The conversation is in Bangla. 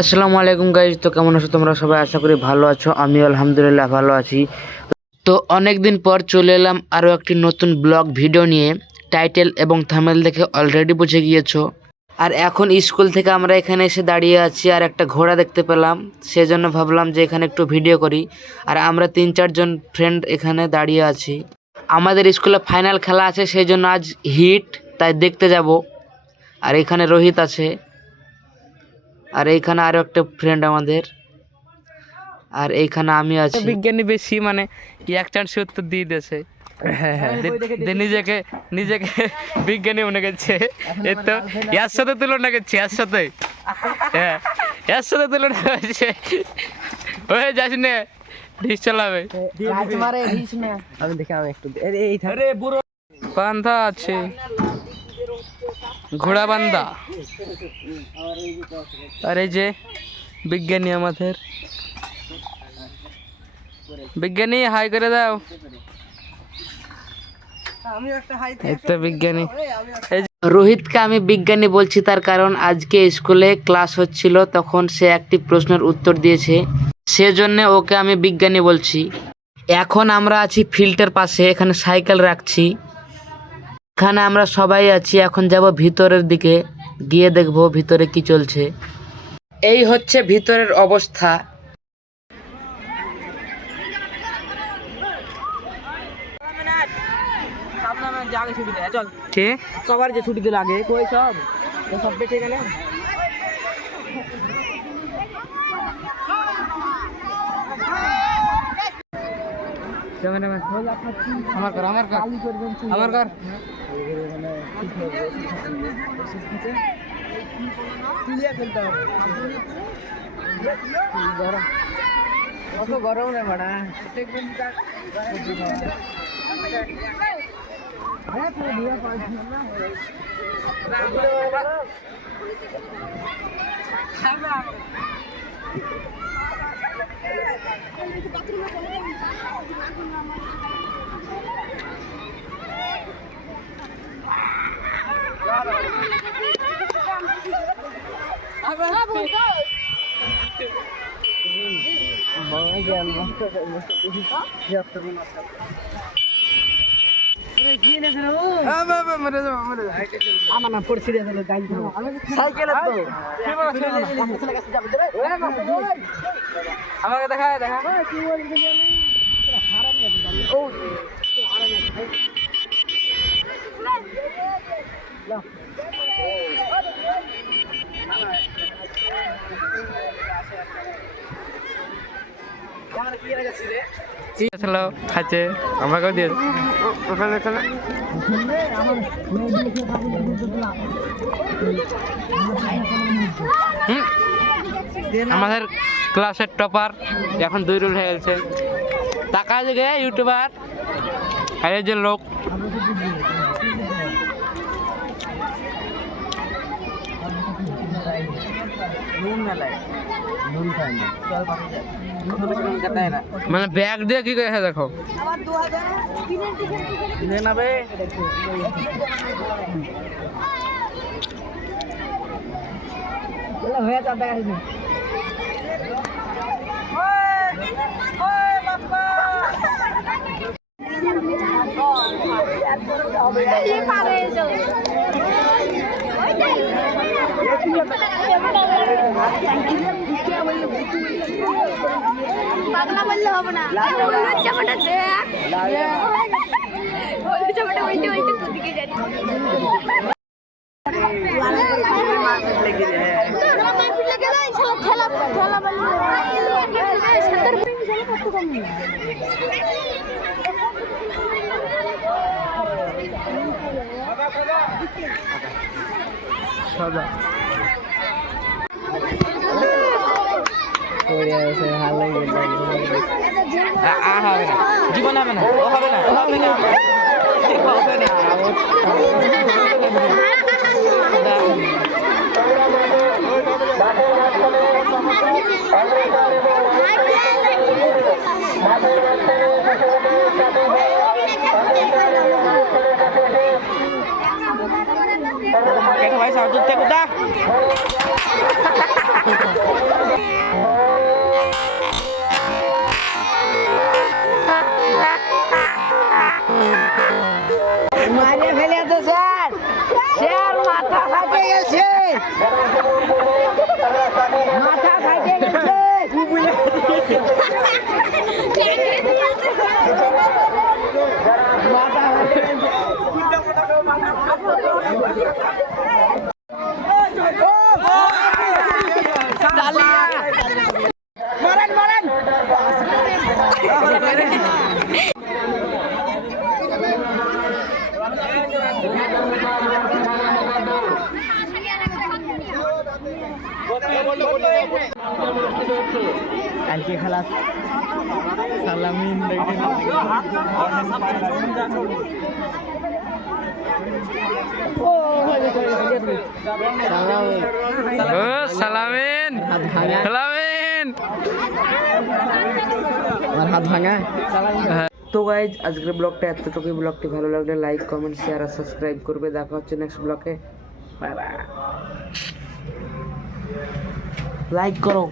আসসালামু আলাইকুম গাইজ। তো কেমন আছো তোমরা সবাই? আশা করি ভালো আছো। আমি আলহামদুলিল্লাহ ভালো আছি। তো অনেক দিন পর চলে এলাম আরও একটি নতুন ব্লগ ভিডিও নিয়ে। টাইটেল এবং থাম্বনেল দেখে অলরেডি বুঝে গিয়েছো। আর এখন স্কুল থেকে আমরা এখানে এসে দাঁড়িয়ে আছি, আর একটা ঘোড়া দেখতে পেলাম, সেজন্য ভাবলাম যে এখানে একটু ভিডিও করি। আর আমরা 3-4 জন ফ্রেন্ড এখানে দাঁড়িয়ে আছি। আমাদের স্কুলে ফাইনাল খেলা আছে, সেই জন্য আজ হিট, তাই দেখতে যাব। আর এখানে রোহিত আছে, আর এইখানে আরো একটা ফ্রেন্ড আমাদের, আর এইখানে আমি আছি। বিজ্ঞানী বেশি মানে এক চান্স উত্তর দিয়ে দিয়েছে। নিজেকে নিজেকে বিজ্ঞানী মনে করছে। এই তো এর সাথে তুলনা করছে, এর সাথে হ্যাঁ এর সাথে তুলনা করছে। ওই যাস না, ঢিস চালাবে। বান্ধা আছে, ঘোড়া বান্ধা। আর এই যে বিজ্ঞানী আমাদের, বিজ্ঞানী হাই করে দাও। বিজ্ঞানী রোহিতকে আমি বিজ্ঞানী বলছি তার কারণ আজকে স্কুলে ক্লাস হচ্ছিল, তখন সে একটি প্রশ্নের উত্তর দিয়েছে, সেজন্য ওকে আমি বিজ্ঞানী বলছি। এখন আমরা আছি ফিল্ডের পাশে, এখানে সাইকেল রাখছি। এখানে আমরা সবাই আছি, এখন যাব ভিতরের দিকে, গিয়ে দেখবো ভিতরে কি চলছে। এই হচ্ছে ভিতরের অবস্থা। সবার যে ছুটি দিল আগে কই সব সব বেঁচে গেলে। আমার কর আমার কর আমার কর। অত গরম রে বাড়া। আমার না পড়ছি আমাকে দেখা দেখা খাচ্ছে আমাকেও দিয়ে আমাদের ক্লাসের টপার এখন 2 রুল হয়ে গেছে। টাকা যে ইউটিউবার আর যে লোক মানে ব্যাগ দিয়ে কি করে দেখো হয়ে বাংলা বললে হবে না, জামাটা দেখ, জামাটা ওইটা ওইটা তোর দিকে যাচ্ছে। জীবন হবে না, ও হবে না, ও হবে না, হবে না। ভাই সাহায্য কালকে খেলা সালামিন দেখেন ও সালামিন সালামিন আমার হাত ভাঙা। তো গাইজ আজকের ব্লগটা এতটুকুই। ব্লগটি ভালো লাগলে লাইক কমেন্ট শেয়ার আর সাবস্ক্রাইব করবে। দেখা হচ্ছে নেক্সট ব্লগে। Bye bye. লাইক করো।